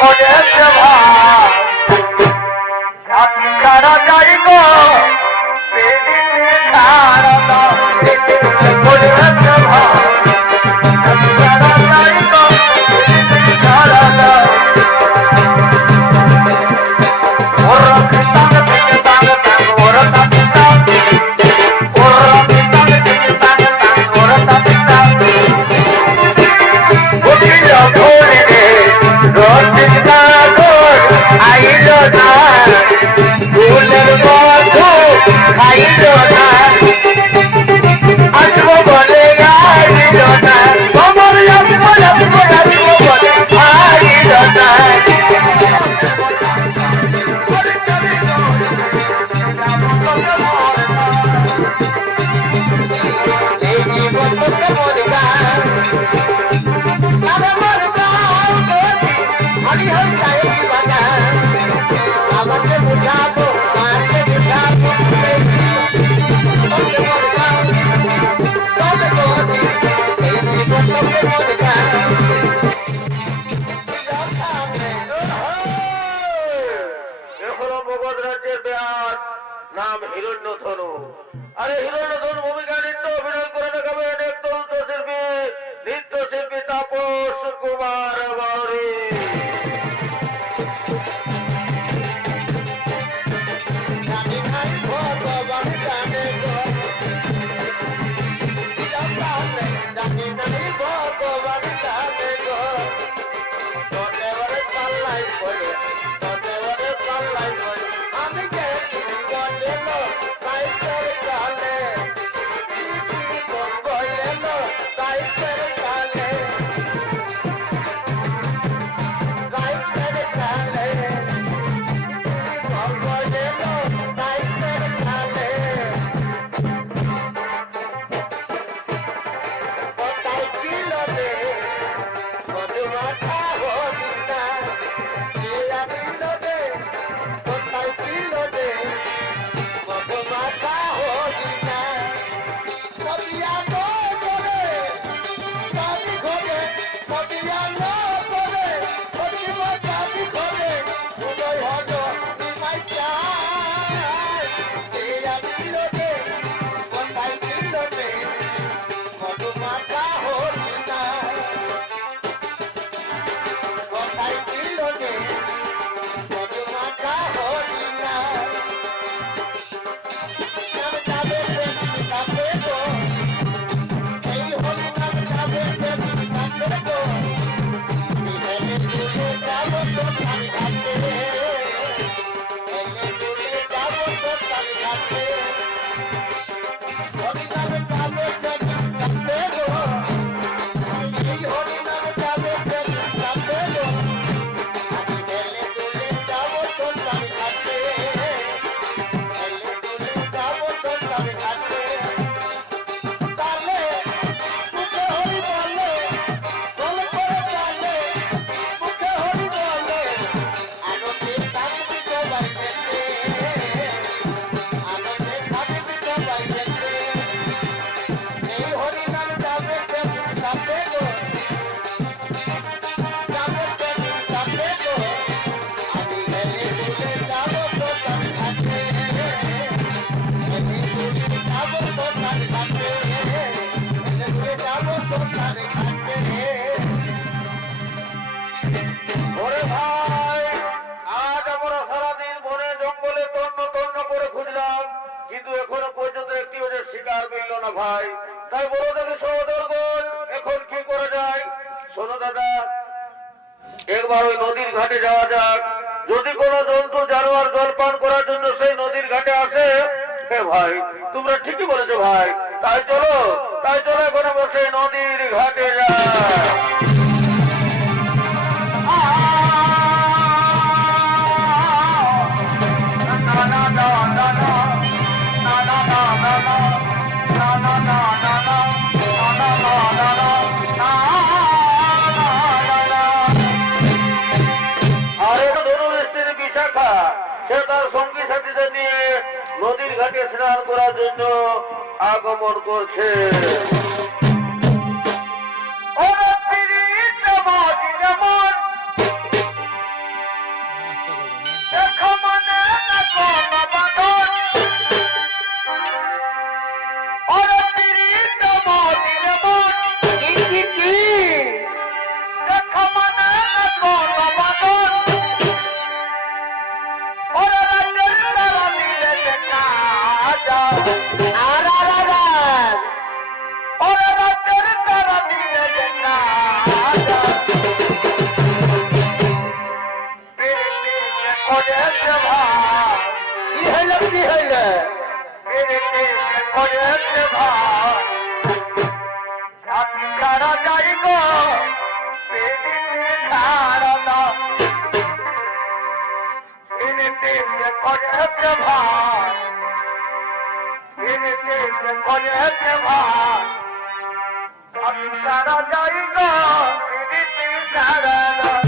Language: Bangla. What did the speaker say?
করেছে ভাই হিরণ্য ধনু আরে হিরণ্য ধনু ভূমিকা নৃত্য অভিনয় করে দেখাবে। নৃত্য শিল্পী নৃত্য শিল্পী তাপস কুমার। না ভাই? তাই বলো দেখি সহদরগণ এখন কি করা যায়? শোনো দাদা, একবার ওই নদীর ঘাটে যাওয়া যাক। যদি কোনো জন্তু, জানোয়ার জল পান করার জন্য সেই নদীর ঘাটে আসে হ্যাঁ ভাই, তোমরা ঠিকই বলেছ ভাই। তাই চলো তাই চলো, এখন সেই নদীর ঘাটে যাই। ঘাটে স্নান করার জন্য আগমন করছে। করেছে ভাই। কি হইল? পিরিতিতে করেছে ভাই। সাথী ছাড়া যাই গো, পিরিতি ছাড়া না। পিরিতিতে করেছে ভাই। পিরিতিতে করেছে ভাই। সাথী ছাড়া যাই গো, পিরিতি ছাড়া না।